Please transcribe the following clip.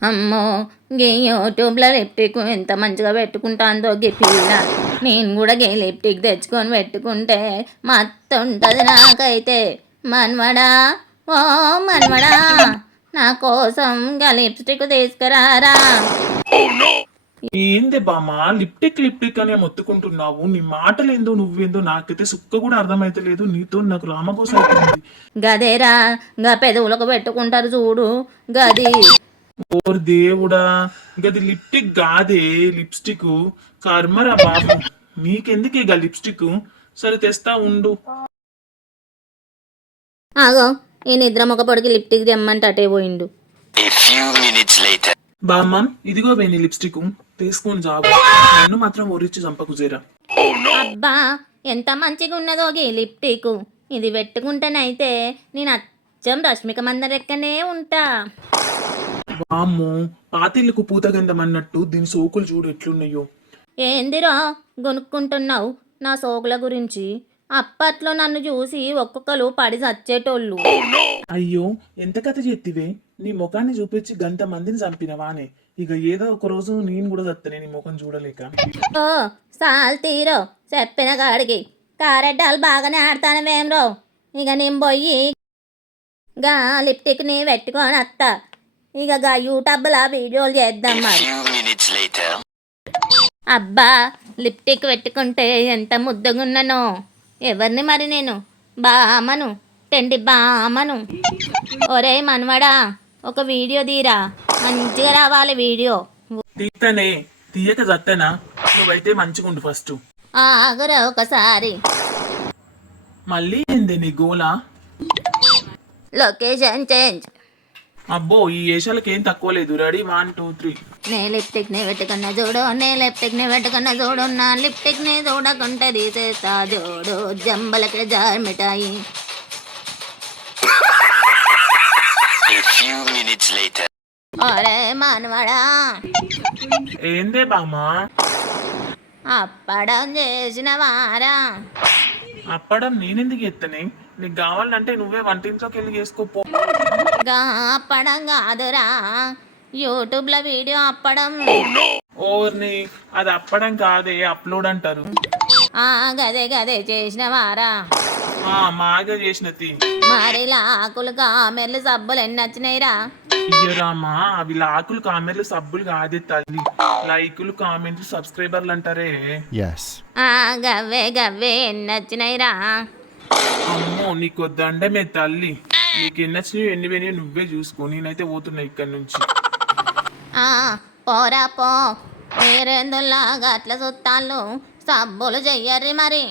అమ్మో! గీ యూట్యూబ్‌లో లిప్‌టిక్ ఎంత మంచిగా పెట్టుకుంటాందో గీ పిల్ల. నేను కూడా గీ లిప్‌టిక్ తెచ్చుకొని పెట్టుకుంటే మత్తుంటది నాకైతే. మన్మడా, ఓ మన్మడా, నా కోసం గా లిప్‌స్టిక్ తీసుకురారా. ఏంది బామా లిప్టిక్ లిప్టిక్ అనే మొత్తుకుంటున్నావు? నీ మాటలేందో నువ్వేందో నాకైతే సుక్క కూడా అర్థమైతలేదు. నీతో నాకు రామగోస అవుతుంది. గదేరా గా పెదవులకు పెట్టుకుంటారు చూడు గది. ఓరి దేవుడా, గది లిప్టిక్ కాదే, లిప్స్టిక్. కర్మరా బాబు, నీకెందుకే గా లిప్స్టిక్? సరే తెస్తా ఉండు. ఆగో ఈ నిద్ర మొక పొడికి లిప్‌టిక్ తెమ్మంటే అటే పోయిండు. బామ్మ, ఇదిగో నీ లిప్స్టిక్ తీసుకొని జాగు. నన్ను మాత్రం ఒరిచి చంపకు జేరా. అబ్బా ఎంత మంచిగా ఉన్నదో గీ లిప్టిక్. ఇది పెట్టుకుంటేనైతే నేను అచ్చం రష్మిక మందన లెక్కనే ఉంటా. వామ్మో, పాతిళ్ళకు పూతగంధం అన్నట్టు దీని సోకులు చూడు ఎట్లున్నాయో. ఏందిరా గొనుక్కుంటున్నావు నా సోకుల గురించి? అప్పట్లో నన్ను చూసి ఒక్కొక్కరు పడి చచ్చేటోళ్ళు. అయ్యో, ఎంత కథ చెత్తివే. నీ ముఖాన్ని చూపించి గంట మందిని చంపినవానే. ఇక ఏదో ఒక రోజు నేను కూడా చత్తనే నీ ముఖం చూడలేక. ఓ సాల్ తీరో చెప్పిన కాడికి. కారెడ్డాలు బాగానే ఆడతానవేమ్రో. ఇక నేను పోయి గా లిప్టిక్ని పెట్టుకొని వస్తా. ఇక గా యూట్యూబ్లో వీడియోలు చేద్దాం మరి. అబ్బా లిప్టిక్ పెట్టుకుంటే ఎంత ముద్దగున్నానో. ఎవరిని మరి నేను? బామను, టెండి బామను. ఒరే మనవడా, ఒక వీడియో తీరా, మంచిగా రావాలి వీడియో. తీతనే, తీయక చత్తనా? నువ్వైతే మంచిగుండు ఫస్ట్. ఆగురా ఒకసారి. మళ్ళీ ఏంది నీ గోలా? Location change. అబ్బో, ఈ ఏషాలకి ఏం తక్కువ లేదు. రెడీ 1 2 3. నే లిప్టిక్ని పెట్టుకున్న చూడు, నే లిప్టిక్ని పెట్టుకున్న చూడు, నా లిప్టిక్ని చూడకుంటే తీసేస్తా చూడు, జంబలకి జార్ మిఠాయి. ఒరే మనవడా, ఏందే బామ్మా? అప్పడం చేసిన వారా. అప్పడం నేనెందుకు ఎత్తనే? నీకు కావాలంటే నువ్వే వంటింట్లోకి వెళ్ళి చేసుకోపో. గా అప్పడం కాదురా, యూట్యూబ్లో వీడియో అప్పడం. ఓర్ని, అది అప్పడం కాదే, అప్లోడ్ అంటారు. గదే గదే చేసిన వారా. మాగా చేసినది. మరి ఆకులు కామెర్లు సబ్బులు ఎన్ని వచ్చినాయిరా? ఇయ్యరామా, అవి లాకులు కామెంట్లు సబ్బులు కాదే తల్లి. లైకులు కామెంట్లు సబ్స్క్రైబర్లు అంటారే. గవ్వే గవ్వే ఎన్ని వచ్చినాయిరా? అమ్మో, నీకు దండమే తల్లి. నీకు ఎన్ని వచ్చినాయో ఎన్ని పోయినాయో నువ్వే చూసుకో. నేనైతే పోతున్నా ఇక్కడి నుంచి. పోరా పో, మీరెందులాగా అట్లా చూస్తాళ్ళు? సబ్బులు చెయ్యర్రి మరి.